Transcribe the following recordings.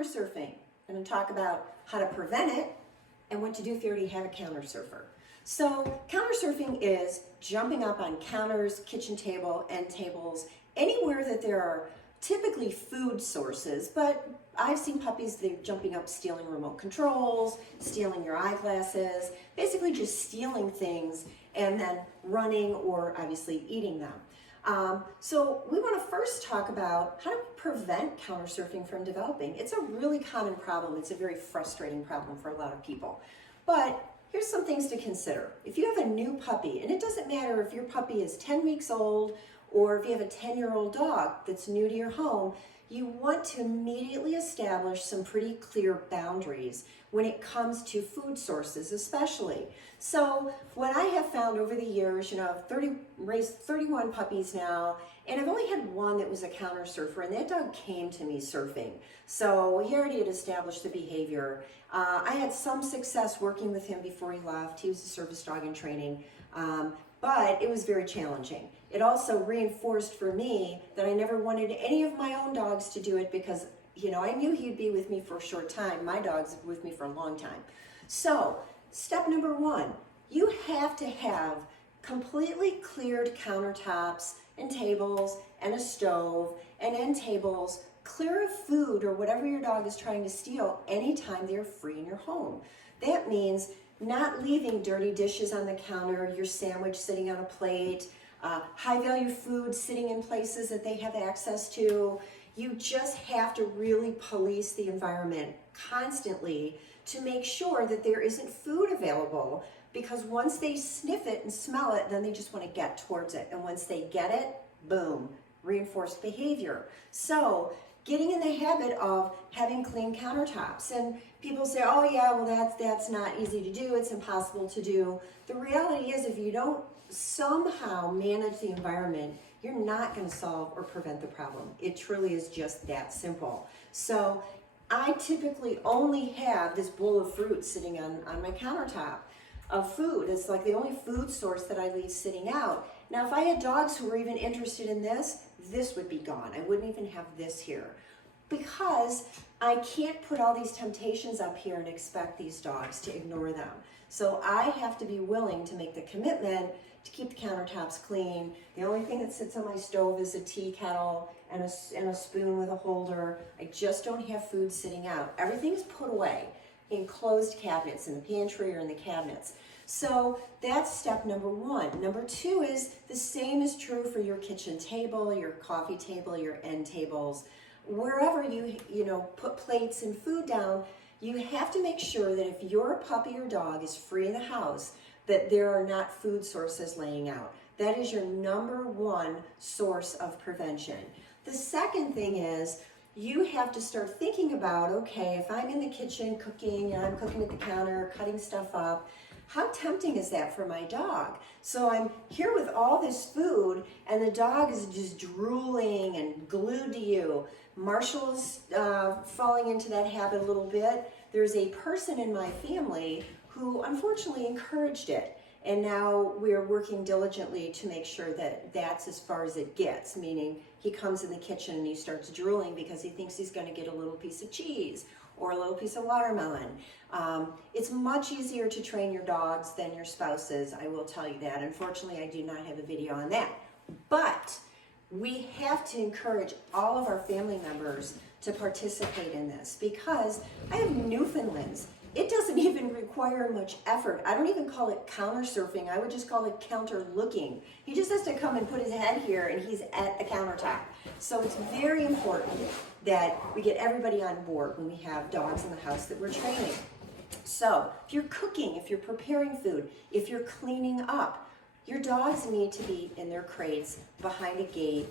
counter surfing. I'm going to talk about how to prevent it and what to do if you already have a counter surfer. So counter surfing is jumping up on counters, kitchen table, end tables, anywhere that there are typically food sources, but I've seen puppies, they're jumping up, stealing remote controls, stealing your eyeglasses, basically just stealing things and then running or obviously eating them. So we want to first talk about how do we prevent counter surfing from developing. It's a really common problem. It's a very frustrating problem for a lot of people. But here's some things to consider. If you have a new puppy, and it doesn't matter if your puppy is 10 weeks old or if you have a 10-year-old dog that's new to your home, you want to immediately establish some pretty clear boundaries when it comes to food sources especially. So what I have found over the years, I've raised 31 puppies now, and I've only had one that was a counter surfer, and that dog came to me surfing. So he already had established the behavior. I had some success working with him before he left. He was a service dog in training, but it was very challenging. It also reinforced for me that I never wanted any of my own dogs to do it because, I knew he'd be with me for a short time. My dog's with me for a long time. So, step number one, you have to have completely cleared countertops and tables and a stove and end tables clear of food or whatever your dog is trying to steal anytime they're free in your home. That means not leaving dirty dishes on the counter, your sandwich sitting on a plate, high value food sitting in places that they have access to. You just have to really police the environment constantly to make sure that there isn't food available, because once they sniff it and smell it, then they just want to get towards it. And once they get it, boom, reinforced behavior. So getting in the habit of having clean countertops. And people say, oh yeah, well that's not easy to do, it's impossible to do. The reality is if you don't somehow manage the environment, you're not going to solve or prevent the problem. It truly is just that simple. So I typically only have this bowl of fruit sitting on my countertop of food. It's like the only food source that I leave sitting out. Now, if I had dogs who were even interested in this would be gone. I wouldn't even have this here, because I can't put all these temptations up here and expect these dogs to ignore them. So I have to be willing to make the commitment to keep the countertops clean. The only thing that sits on my stove is a tea kettle and a spoon with a holder. I just don't have food sitting out. Everything's put away in closed cabinets in the pantry or in the cabinets. So that's step number one. Number two is the same is true for your kitchen table, your coffee table, your end tables. Wherever you put plates and food down, you have to make sure that if your puppy or dog is free in the house, that there are not food sources laying out. That is your number one source of prevention. The second thing is you have to start thinking about, okay, if I'm in the kitchen cooking and I'm cooking at the counter, cutting stuff up, how tempting is that for my dog? So I'm here with all this food and the dog is just drooling and glued to you. Marshall's falling into that habit a little bit. There's a person in my family who unfortunately encouraged it. And now we're working diligently to make sure that that's as far as it gets, meaning he comes in the kitchen and he starts drooling because he thinks he's going to get a little piece of cheese or a little piece of watermelon. It's much easier to train your dogs than your spouses, I will tell you that. Unfortunately, I do not have a video on that. But we have to encourage all of our family members to participate in this, because I have Newfoundlands. It doesn't even require much effort. I don't even call it counter surfing. I would just call it counter looking. He just has to come and put his head here and he's at the countertop. So it's very important that we get everybody on board when we have dogs in the house that we're training. So if you're cooking, if you're preparing food, if you're cleaning up, your dogs need to be in their crates, behind a gate,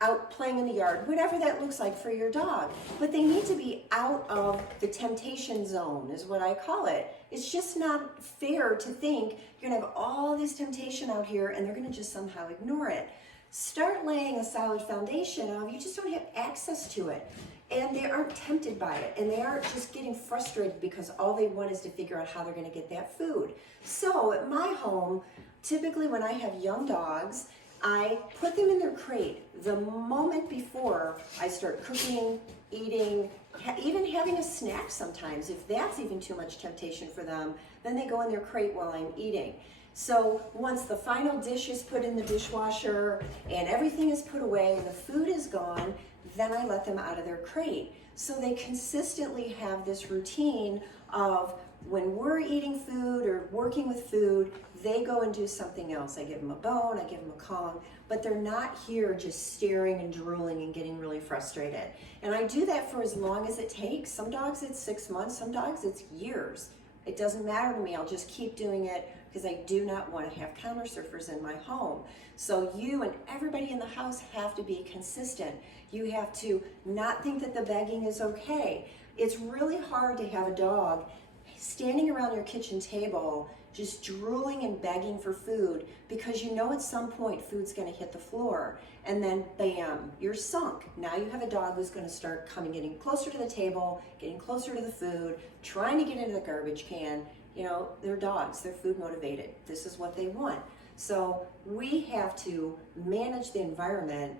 out playing in the yard, whatever that looks like for your dog. But they need to be out of the temptation zone, is what I call it. It's just not fair to think you're gonna have all this temptation out here and they're gonna just somehow ignore it. Start laying a solid foundation of you just don't have access to it. And they aren't tempted by it. And they aren't just getting frustrated because all they want is to figure out how they're gonna get that food. So at my home, typically when I have young dogs, I put them in their crate the moment before I start cooking, eating, even having a snack sometimes, if that's even too much temptation for them, then they go in their crate while I'm eating. So once the final dish is put in the dishwasher and everything is put away and the food is gone, then I let them out of their crate. So they consistently have this routine of when we're eating food or working with food, they go and do something else. I give them a bone, I give them a Kong, but they're not here just staring and drooling and getting really frustrated. And I do that for as long as it takes. Some dogs it's 6 months, some dogs it's years. It doesn't matter to me, I'll just keep doing it because I do not want to have counter surfers in my home. So you and everybody in the house have to be consistent. You have to not think that the begging is okay. It's really hard to have a dog standing around your kitchen table just drooling and begging for food because you know at some point food's going to hit the floor and then bam, you're sunk. Now you have a dog who's going to start getting closer to the table, getting closer to the food, trying to get into the garbage can. You know, they're dogs, they're food motivated. This is what they want. So we have to manage the environment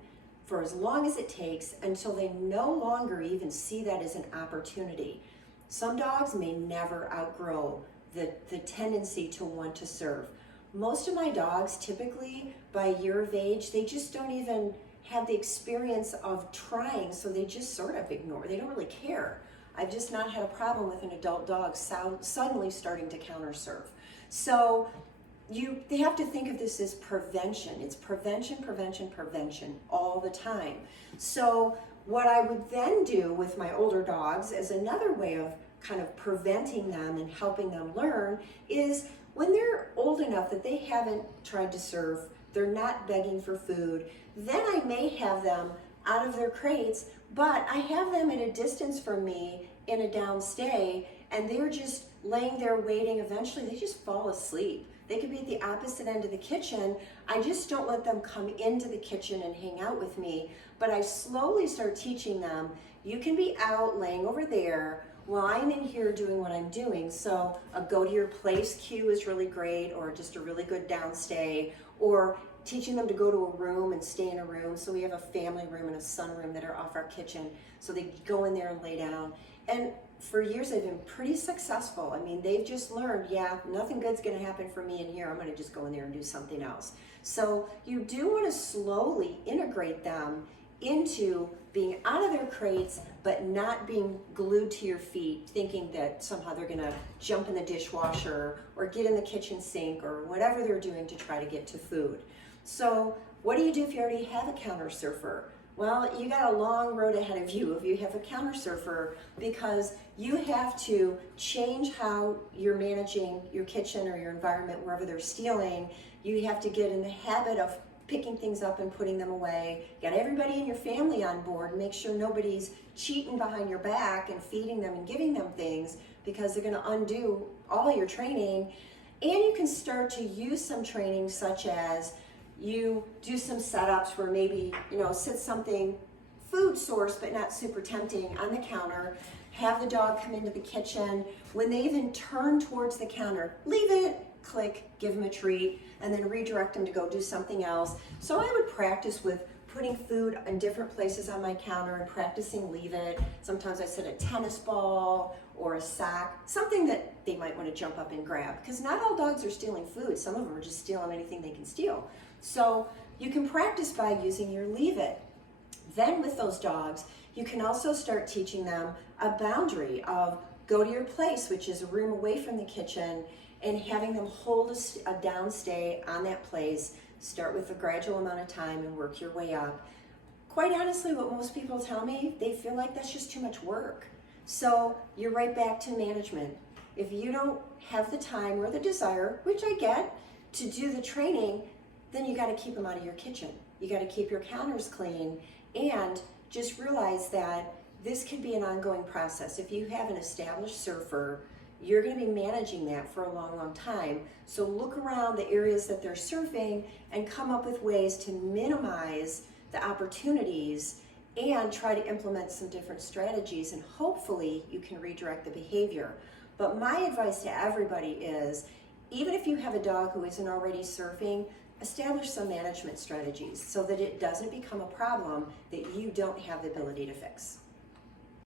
for as long as it takes until they no longer even see that as an opportunity. Some dogs may never outgrow the tendency to want to serve. Most of my dogs, typically by a year of age, they just don't even have the experience of trying, so they just sort of ignore. They don't really care. I've just not had a problem with an adult dog suddenly starting to counter serve. So they have to think of this as prevention. It's prevention, prevention, prevention all the time. So what I would then do with my older dogs as another way of kind of preventing them and helping them learn is when they're old enough that they haven't tried to serve, they're not begging for food, then I may have them out of their crates, but I have them at a distance from me in a downstay and they're just laying there waiting. Eventually they just fall asleep. They could be at the opposite end of the kitchen. I just don't let them come into the kitchen and hang out with me, but I slowly start teaching them, you can be out laying over there while I'm in here doing what I'm doing. So a go to your place cue is really great, or just a really good downstay, or teaching them to go to a room and stay in a room. So we have a family room and a sunroom that are off our kitchen. So they go in there and lay down. And for years they've been pretty successful. I mean, they've just learned, yeah, nothing good's gonna happen for me in here. I'm gonna just go in there and do something else. So you do wanna slowly integrate them into being out of their crates, but not being glued to your feet, thinking that somehow they're gonna jump in the dishwasher or get in the kitchen sink or whatever they're doing to try to get to food. So what do you do if you already have a counter surfer? Well, you got a long road ahead of you if you have a counter surfer, because you have to change how you're managing your kitchen or your environment wherever they're stealing. You have to get in the habit of picking things up and putting them away. Get everybody in your family on board, make sure nobody's cheating behind your back and feeding them and giving them things, because they're gonna undo all your training. And you can start to use some training, such as you do some setups where maybe, sit something food source but not super tempting on the counter, have the dog come into the kitchen. When they even turn towards the counter, leave it, click, give them a treat, and then redirect them to go do something else. So I would practice with putting food in different places on my counter and practicing leave it. Sometimes I set a tennis ball or a sock, something that they might want to jump up and grab, because not all dogs are stealing food. Some of them are just stealing anything they can steal. So you can practice by using your leave it. Then with those dogs, you can also start teaching them a boundary of go to your place, which is a room away from the kitchen, and having them hold a downstay on that place. Start with a gradual amount of time and work your way up. Quite honestly, what most people tell me, they feel like that's just too much work. So you're right back to management. If you don't have the time or the desire, which I get, to do the training, then you got to keep them out of your kitchen. You got to keep your counters clean, and just realize that this could be an ongoing process. If you have an established surfer, you're going to be managing that for a long, long time. So look around the areas that they're surfing and come up with ways to minimize the opportunities and try to implement some different strategies, and hopefully you can redirect the behavior. But my advice to everybody is, even if you have a dog who isn't already surfing, establish some management strategies so that it doesn't become a problem that you don't have the ability to fix.